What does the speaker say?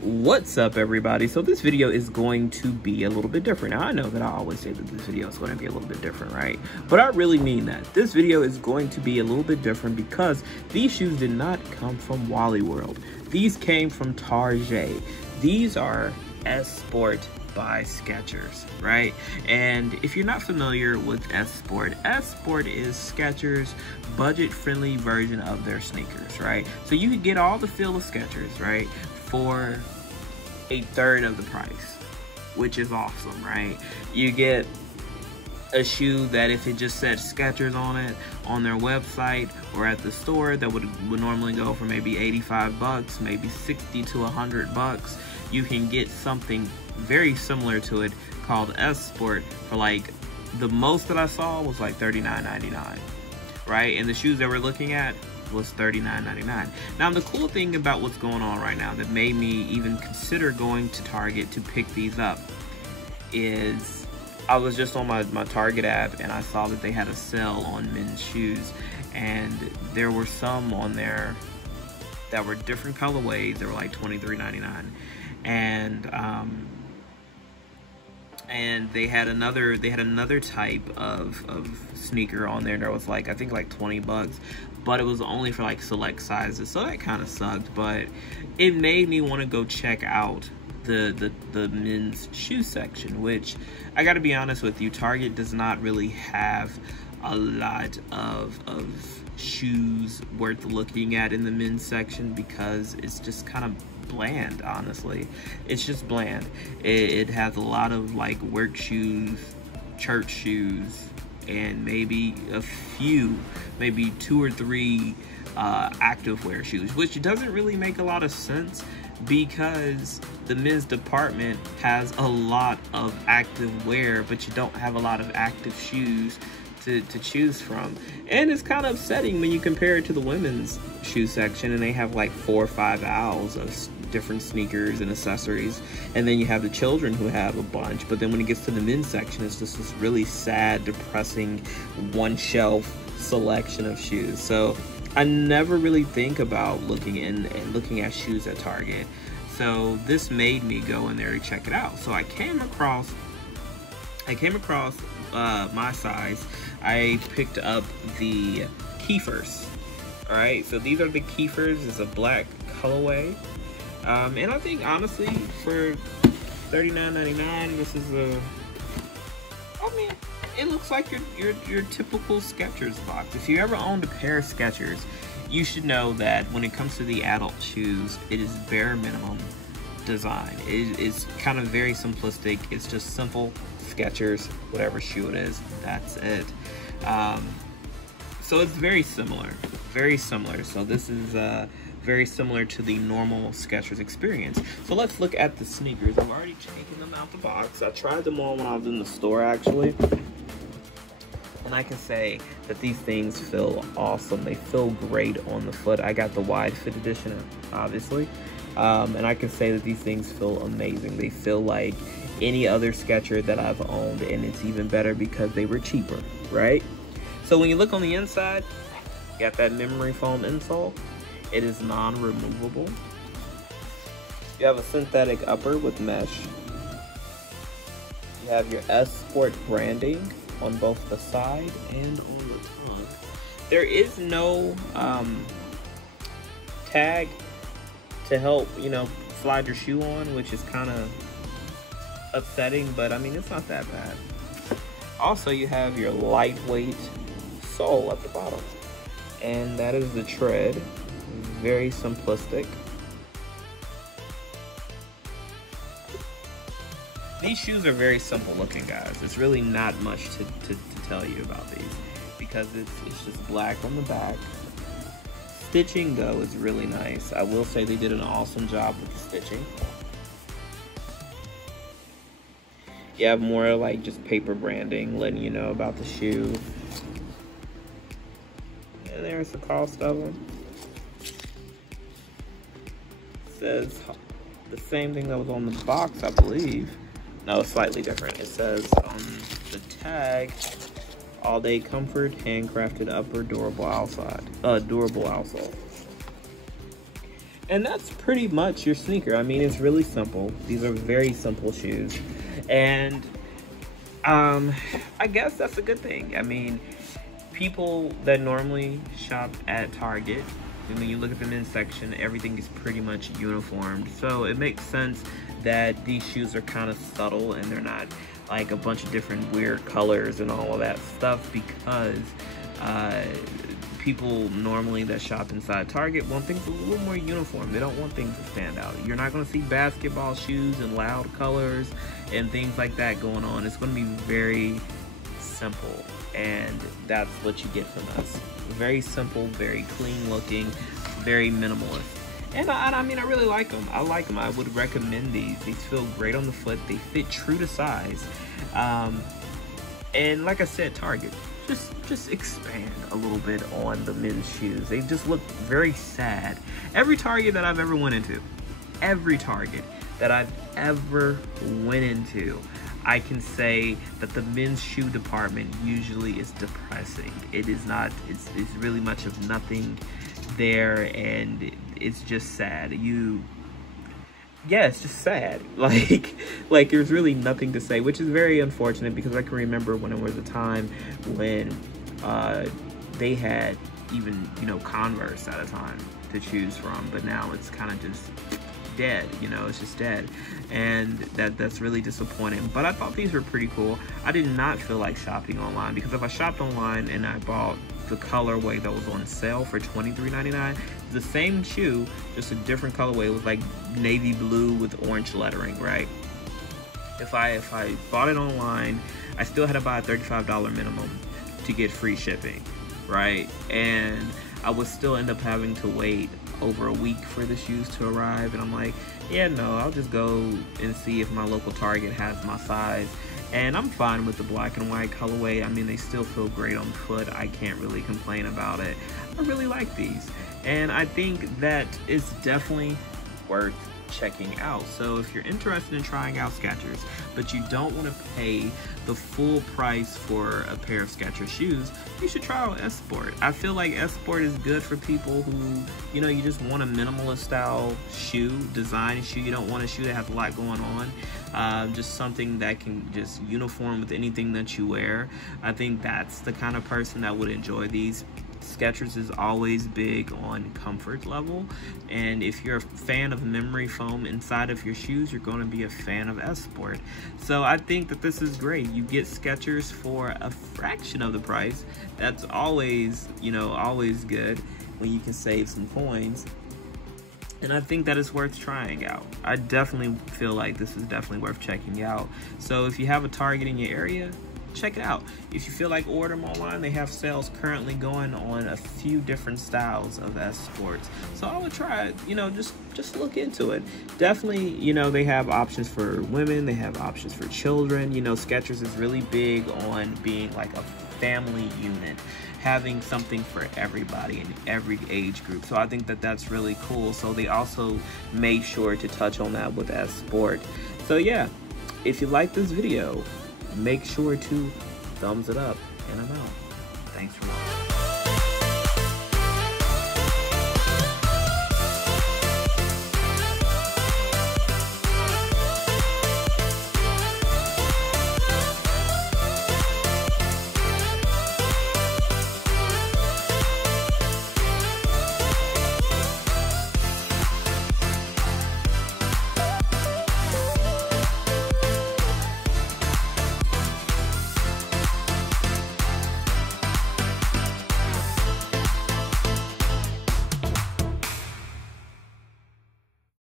What's up, everybody? So this video is going to be a little bit different. Now, I know that I always say that this video is going to be a little bit different, right? But I really mean that. This video is going to be a little bit different because these shoes did not come from Wally World. These came from Target. These are S Sport by Skechers, right? And if you're not familiar with S Sport is Skechers' budget-friendly version of their sneakers, right? So you can get all the feel of Skechers, right, for a third of the price, which is awesome, right? You get a shoe that if it just said Skechers on it on their website or at the store, that would normally go for maybe 85 bucks, maybe 60 to 100 bucks. You can get something very similar to it called S Sport for like, the most that I saw was like $39.99, right? And the shoes that we're looking at was $39.99. Now, the cool thing about what's going on right now that made me even consider going to Target to pick these up is I was just on my Target app and I saw that they had a sale on men's shoes, and there were some on there that were different colorways. They were like $23.99, and they had another type of sneaker on there that was like, I think like 20 bucks, but it was only for like select sizes, so that kind of sucked. But it made me want to go check out the men's shoe section, which I gotta be honest with you, Target does not really have a lot of shoes worth looking at in the men's section because it's just kind of bland. Honestly, it's just bland. It has a lot of like work shoes, church shoes, and maybe a few, maybe 2 or 3 active wear shoes, which doesn't really make a lot of sense because the men's department has a lot of active wear, but you don't have a lot of active shoes to choose from. And it's kind of upsetting when you compare it to the women's shoe section, and they have like 4 or 5 aisles of different sneakers and accessories, and then you have the children who have a bunch. But then when it gets to the men's section, it's just this really sad, depressing one shelf selection of shoes. So I never really think about looking at shoes at Target, so this made me go in there to check it out. So I came across my size. I picked up the Keafers. All right, so these are the Keafers. It's a black colorway, and I think honestly for $39.99, this is I mean, it looks like your typical Skechers box. If you ever owned a pair of Skechers, you should know that when it comes to the adult shoes, it is bare minimum design. It is kind of very simplistic. It's just simple Skechers, whatever shoe it is, that's it. So it's very similar. So this is very similar to the normal Skechers experience. So let's look at the sneakers. I've already taken them out the box. I tried them on when I was in the store, actually. And I can say that these things feel awesome. They feel great on the foot. I got the wide fit edition, obviously. And I can say that these things feel amazing. They feel like any other Skechers that I've owned, and it's even better because they were cheaper, right? So when you look on the inside, you got that memory foam insole. It is non-removable. You have a synthetic upper with mesh. You have your S Sport branding on both the side and on the tongue. There is no tag to help, you know, slide your shoe on, which is kind of upsetting, but I mean, it's not that bad. Also, you have your lightweight sole at the bottom, and that is the tread. Very simplistic. These shoes are very simple looking, guys. It's really not much to tell you about these because it's just black on the back. Stitching, though, is really nice. I will say they did an awesome job with the stitching. You have more like just paper branding, letting you know about the shoe. And there's the cost of them. It says the same thing that was on the box, I believe. No, it's slightly different. It says on the tag, all day comfort, handcrafted upper, durable outsole. And that's pretty much your sneaker. I mean, it's really simple. These are very simple shoes. And I guess that's a good thing. I mean, people that normally shop at Target, and when you look at the men's section, everything is pretty much uniformed. So it makes sense that these shoes are kind of subtle and they're not like a bunch of different weird colors and all of that stuff, because people normally that shop inside Target want things a little more uniform. They don't want things to stand out. You're not going to see basketball shoes in loud colors and things like that going on. It's going to be very simple, and that's what you get from us. Very simple, very clean looking, very minimalist. And I mean, I really like them. I like them. I would recommend these. These feel great on the foot. They fit true to size. And like I said, Target, just expand a little bit on the men's shoes. They just look very sad. Every Target that I've ever went into, I can say that the men's shoe department usually is depressing. It is not, it's really much of nothing there, and it's just sad. Yeah, it's just sad. Like there's really nothing to say, which is very unfortunate, because I can remember when it was a time when they had even, you know, Converse at a time to choose from, but now it's kind of just dead, you know, it's just dead, and that's really disappointing. But I thought these were pretty cool. I did not feel like shopping online, because if I shopped online and I bought the colorway that was on sale for $23.99, the same shoe, just a different colorway. It was like navy blue with orange lettering, right? If I bought it online, I still had to buy a $35 minimum to get free shipping, right? And I would still end up having to wait over a week for the shoes to arrive, and I'm like, yeah, no, I'll just go and see if my local Target has my size. And I'm fine with the black and white colorway. I mean, they still feel great on foot. I can't really complain about it. I really like these, and I think that it's definitely worth checking out. So if you're interested in trying out Skechers, but you don't want to pay the full price for a pair of Skechers shoes, you should try out S-Sport. I feel like S-Sport is good for people who, you know, you just want a minimalist style shoe, design shoe. You don't want a shoe that has a lot going on. Just something that can just uniform with anything that you wear. I think that's the kind of person that would enjoy these. Skechers is always big on comfort level, and if you're a fan of memory foam inside of your shoes, you're going to be a fan of S-Sport. So I think that this is great. You get Skechers for a fraction of the price. That's always, you know, always good when you can save some coins. And I think that it's worth trying out. I definitely feel like this is definitely worth checking out. So if you have a Target in your area, check it out. If you feel like order them online, they have sales currently going on a few different styles of S-Sports. So I would try it, you know, just look into it. Definitely, you know, they have options for women, they have options for children. You know, Skechers is really big on being like a family unit, having something for everybody in every age group. So I think that that's really cool. So they also made sure to touch on that with S-Sport. So yeah, if you like this video, make sure to thumbs it up, and I'm out. Thanks for watching.